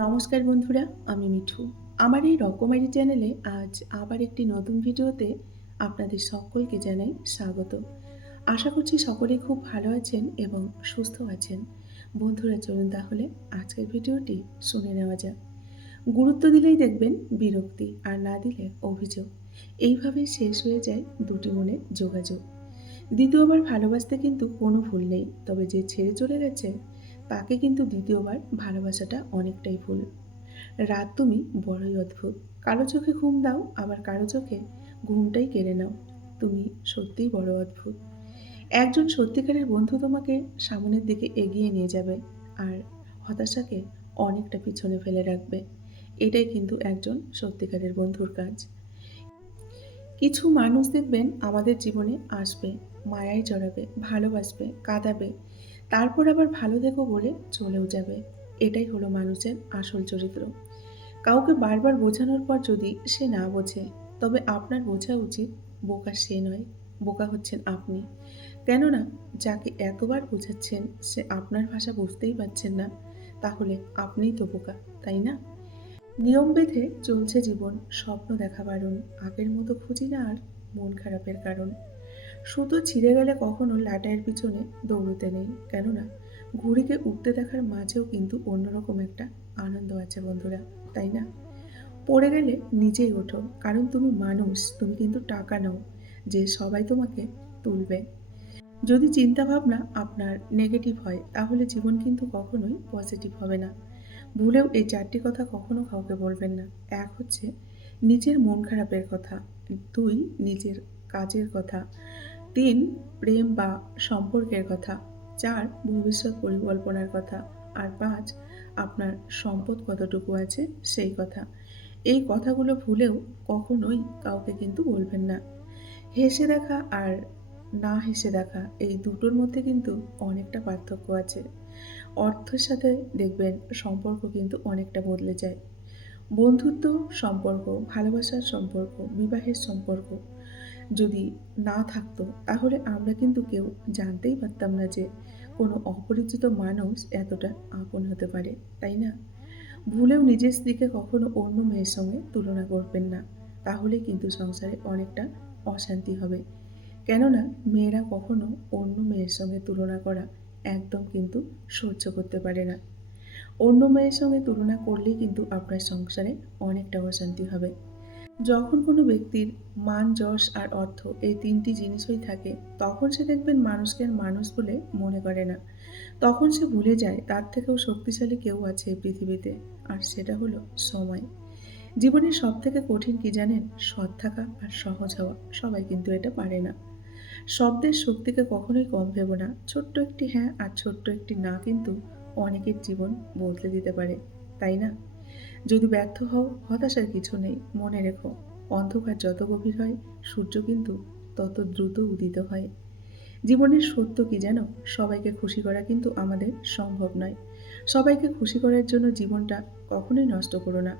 নমস্কার বন্ধুরা, আমি মিঠু। আমার এই রকমারি চ্যানেলে আজ আবার একটি নতুন ভিডিওতে আপনাদের সকলকে জানাই স্বাগত। আশা করছি সকলেই খুব ভালো আছেন এবং সুস্থ আছেন। বন্ধুরা চলুন তাহলে আজকের ভিডিওটি শুনে নেওয়া যাক। গুরুত্ব দিলেই দেখবেন বিরক্তি, আর না দিলে অভিযোগ। এইভাবেই শেষ হয়ে যায় দুটি মনের যোগাযোগ। দ্বিতীয়বার ভালোবাসতে কিন্তু কোনো ভুল নেই, তবে যে ছেড়ে চলে গেছে তাকে কিন্তু দ্বিতীয়বার ভালোবাসাটা অনেকটাই ভুল। রাত তুমি বড়ই অদ্ভুত। কারো চোখে ঘুম দাও, আবার কারো চোখে ঘুমটাই কেড়ে নাও। তুমি সত্যিই বড় অদ্ভুত। একজন সত্যিকারের বন্ধু তোমাকে সামনের দিকে এগিয়ে নিয়ে যাবে, আর হতাশাকে অনেকটা পিছনে ফেলে রাখবে। এটাই কিন্তু একজন সত্যিকারের বন্ধুর কাজ। কিছু মানুষ দেখবেন আমাদের জীবনে আসবে, মায়ায় জড়াবে, ভালোবাসবে, কাঁদাবে, তারপর আবার ভালো থেকো বলে চলেও যাবে। এটাই হলো মানুষের আসল চরিত্র। কাউকে বারবার বোঝানোর পর যদি সে না বোঝে, তবে আপনার বোঝা উচিত বোকা সে নয়, বোকা হচ্ছেন আপনি। কেননা যাকে এতবার বোঝাচ্ছেন সে আপনার ভাষা বুঝতেই পারছেন না, তাহলে আপনিই তো বোকা, তাই না? নিয়ম বেঁধে চলছে জীবন, স্বপ্ন দেখা বারণ, আগের মতো খুঁজি না আর মন খারাপের কারণ। সুতো ছিঁড়ে গেলে কখনো লাটাইয়ের পিছনে দৌড়তে নেই, কেননা ঘুড়িকে উঠতে দেখার মাঝেও কিন্তু অন্যরকম একটা আনন্দ আছে বন্ধুরা, তাই না? পড়ে গেলে নিজেই ওঠো, কারণ তুমি মানুষ, তুমি কিন্তু টাকা নও যে সবাই তোমাকে তুলবে। যদি চিন্তাভাবনা আপনার নেগেটিভ হয়, তাহলে জীবন কিন্তু কখনোই পজিটিভ হবে না। ভুলেও এই ৪ টি কথা কখনো কাউকে বলবেন না। ১ হচ্ছে নিজের মন খারাপের কথা, ২ নিজের কাজের কথা, ৩ প্রেম বা সম্পর্কের কথা, ৪ ভবিষ্যৎ পরিকল্পনার কথা, আর ৫ আপনার সম্পদ কতটুকু আছে সেই কথা। এই কথাগুলো ভুলেও কখনোই কাউকে কিন্তু বলবেন না। হেসে দেখা আর না হেসে দেখা, এই দুটোর মধ্যে কিন্তু অনেকটা পার্থক্য আছে। অর্থের সাথে দেখবেন সম্পর্ক কিন্তু অনেকটা বদলে যায়। বন্ধুত্ব সম্পর্ক, ভালোবাসার সম্পর্ক, বিবাহের সম্পর্ক যদি না থাকতো, তাহলে আমরা কিন্তু কেউ জানতেই পারতাম না যে কোনো অপরিচিত মানুষ এতটা আপন হতে পারে, তাই না? ভুলেও নিজের স্ত্রীকে কখনো অন্য মেয়ের সঙ্গে তুলনা করবেন না। তাহলে কিন্তু সংসারে অনেকটা অশান্তি হবে। কেননা মেয়েরা কখনো অন্য মেয়ের সঙ্গে তুলনা করা একদম কিন্তু সহ্য করতে পারে না। অন্য মেয়ের সঙ্গে তুলনা করলেই কিন্তু আপনার সংসারে অনেকটা অশান্তি হবে। যখন কোনো ব্যক্তির মান, যশ আর অর্থ, এই ৩ টি জিনিসই থাকে, তখন সে দেখবেন মানুষকে আর মানুষ বলে মনে করে না। তখন সে ভুলে যায় তার থেকেও শক্তিশালী কেউ আছে এই পৃথিবীতে, আর সেটা হলো সময়। জীবনের সবথেকে কঠিন কি জানেন? সৎ থাকা আর সহজ হওয়া। সবাই কিন্তু এটা পারে না। শব্দের শক্তিকে কখনোই কম ভেবো না। ছোট্ট একটি হ্যাঁ আর ছোট্ট একটি না কিন্তু অনেকের জীবন বদলে দিতে পারে, তাই না? যদি ব্যর্থ হও, হতাশার কিছু নেই। মনে রেখো, অন্ধকার যত গভীর হয়, সূর্য কিন্তু তত দ্রুত উদিত হয়। জীবনের সত্য কি জানো? সবাইকে খুশি করা কিন্তু আমাদের সম্ভব নয়। সবাইকে খুশি করার জন্য জীবনটা কখনোই নষ্ট করো না।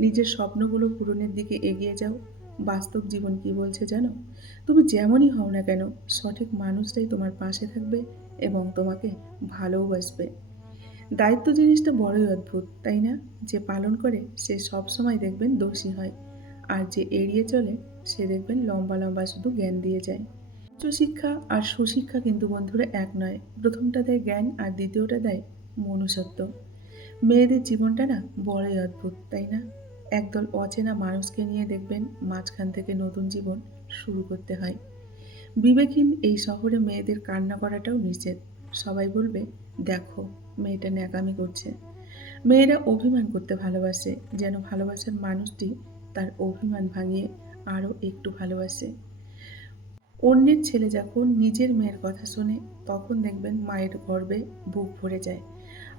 নিজের স্বপ্নগুলো পূরণের দিকে এগিয়ে যাও। বাস্তব জীবন কি বলছে জানো? তুমি যেমনই হও না কেন, সঠিক মানুষটাই তোমার পাশে থাকবে এবং তোমাকে ভালোবাসবে। দায়িত্ব জিনিসটা বড়ই অদ্ভুত, তাই না? যে পালন করে সে সবসময় দেখবেন দোষী হয়। আর যে এড়িয়ে চলে সে দেখবেন লম্বা লম্বা শুধু জ্ঞান দিয়ে যায়। উচ্চশিক্ষা আর সুশিক্ষা কিন্তু বন্ধুরা এক নয়। প্রথমটা দেয় জ্ঞান আর দ্বিতীয়টা দেয় মনুষ্যত্ব। মেয়েদের জীবনটা না বড়ই অদ্ভুত, তাই না? একদল অচেনা মানুষকে নিয়ে দেখবেন মাঝখান থেকে নতুন জীবন শুরু করতে হয়। বিবেকহীন এই শহরে মেয়েদের কান্না করাটাও নিষেধ। সবাই বলবে, দেখো মেয়েটা ন্যাকামি করছে। মেয়েরা অভিমান করতে ভালোবাসে, যেন ভালোবাসার মানুষটি তার অভিমান ভাঙিয়ে আরও একটু ভালোবাসে। অন্যের ছেলে যখন নিজের মেয়ের কথা শোনে, তখন দেখবেন মায়ের গর্বে বুক ভরে যায়।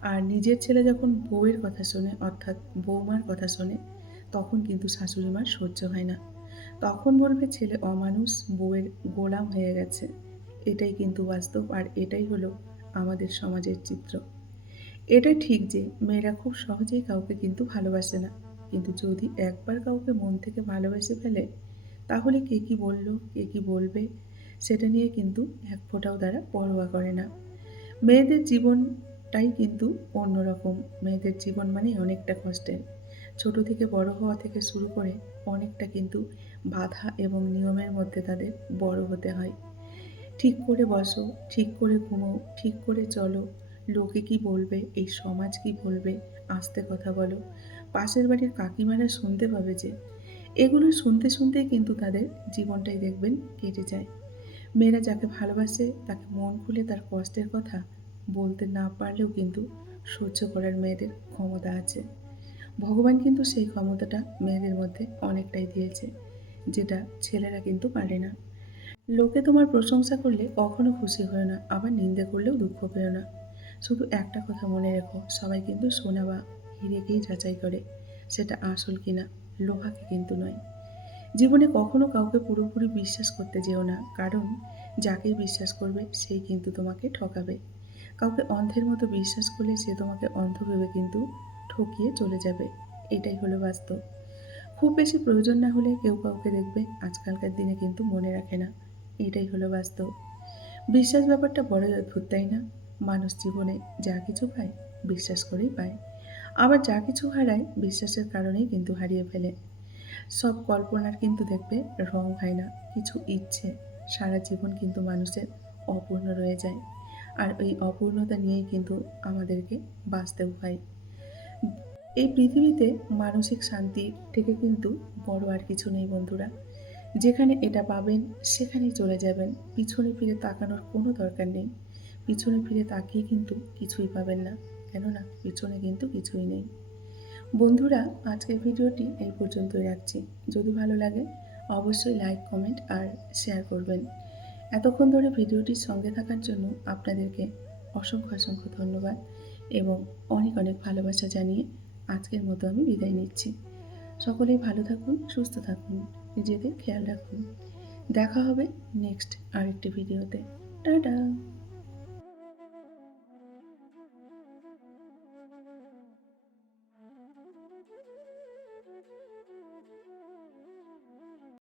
আর নিজের ছেলে যখন বউয়ের কথা শোনে, অর্থাৎ বৌমার কথা শোনে, তখন কিন্তু শাশুড়ি মার সহ্য হয় না। তখন বলবে ছেলে অমানুষ, বউয়ের গোলাম হয়ে গেছে। এটাই কিন্তু বাস্তব, আর এটাই হলো আমাদের সমাজের চিত্র। এটা ঠিক যে মেয়েরা খুব সহজেই কাউকে কিন্তু ভালোবাসে না। কিন্তু যদি একবার কাউকে মন থেকে ভালোবেসে ফেলে, তাহলে কে কি বলল, কে কি বলবে, সেটা নিয়ে কিন্তু এক ফোঁটাও তারা পরোয়া করে না। মেয়েদের জীবনটা সবটাই কিন্তু অন্যরকম। মেয়েদের জীবন মানেই অনেকটা কষ্টের। ছোট থেকে বড় হওয়া থেকে শুরু করে অনেকটা কিন্তু বাধা এবং নিয়মের মধ্যে তাদের বড় হতে হয়। ঠিক করে বসো, ঠিক করে ঘুমোও, ঠিক করে চলো। লোকে কি বলবে? এই সমাজ কি বলবে? আস্তে কথা বলো। পাশের বাড়ির কাকিমারা শুনতে পাবে যে। এগুলো শুনতে, শুনতেই কিন্তু তাদের জীবনটাই দেখবেন কেটে যায়। মেয়েরা যাকে ভালোবাসে তাকে মন খুলে তার কষ্টের কথা বলতে না পারলেও কিন্তু সহ্য করার মেয়েদের ক্ষমতা আছে। ভগবান কিন্তু সেই ক্ষমতাটা মেয়েদের মধ্যে অনেকটাই দিয়েছে, যেটা ছেলেরা কিন্তু পারে না। লোকে তোমার প্রশংসা করলে কখনো খুশি হয়ো না, আবার নিন্দে করলেও দুঃখ পেও না। শুধু একটা কথা মনে রেখো, সবাই কিন্তু সোনা বা হিরেকেই যাচাই করে, সেটা আসল কিনা, লোহাকে কিন্তু নয়। জীবনে কখনো কাউকে পুরোপুরি বিশ্বাস করতে যেও না, কারণ যাকেই বিশ্বাস করবে সেই কিন্তু তোমাকে ঠকাবে। কাউকে অন্ধের মতো বিশ্বাস করলে সে তোমাকে অন্ধ ভেবে কিন্তু ঠকিয়ে চলে যাবে। এটাই হলো বাস্তব। খুব বেশি প্রয়োজন না হলে কেউ কাউকে দেখবে আজকালকার দিনে কিন্তু মনে রাখে না। এটাই হলো বাস্তব। বিশ্বাস ব্যাপারটা বড়ই অদ্ভুত, তাই না? মানুষ জীবনে যা কিছু পায় বিশ্বাস করেই পায়। আবার যা কিছু হারায় বিশ্বাসের কারণেই কিন্তু হারিয়ে ফেলে। সব কল্পনার কিন্তু দেখবে রং হয় না। কিছু ইচ্ছে সারা জীবন কিন্তু মানুষের অপূর্ণ রয়ে যায়। আর এই অপূর্ণতা নিয়েই কিন্তু আমাদেরকে বাঁচতেও হয়। এই পৃথিবীতে মানসিক শান্তি থেকে কিন্তু বড় আর কিছু নেই বন্ধুরা। যেখানে এটা পাবেন সেখানেই চলে যাবেন। পিছনে ফিরে তাকানোর কোনো দরকার নেই। পিছনে ফিরে তাকিয়ে কিন্তু কিছুই পাবেন না। কেননা পিছনে কিন্তু কিছুই নেই। বন্ধুরা, আজকের ভিডিওটি এই পর্যন্তই রাখছি। যদি ভালো লাগে অবশ্যই লাইক, কমেন্ট আর শেয়ার করবেন। এতক্ষণ ধরে ভিডিওটির সঙ্গে থাকার জন্য আপনাদেরকে অসংখ্য অসংখ্য ধন্যবাদ এবং অনেক অনেক ভালোবাসা জানিয়ে আজকের মতো আমি বিদায় নিচ্ছি। সকলেই ভালো থাকুন, সুস্থ থাকুন, নিজেদের খেয়াল রাখুন। দেখা হবে নেক্সট আরেকটি ভিডিওতে। টাটা।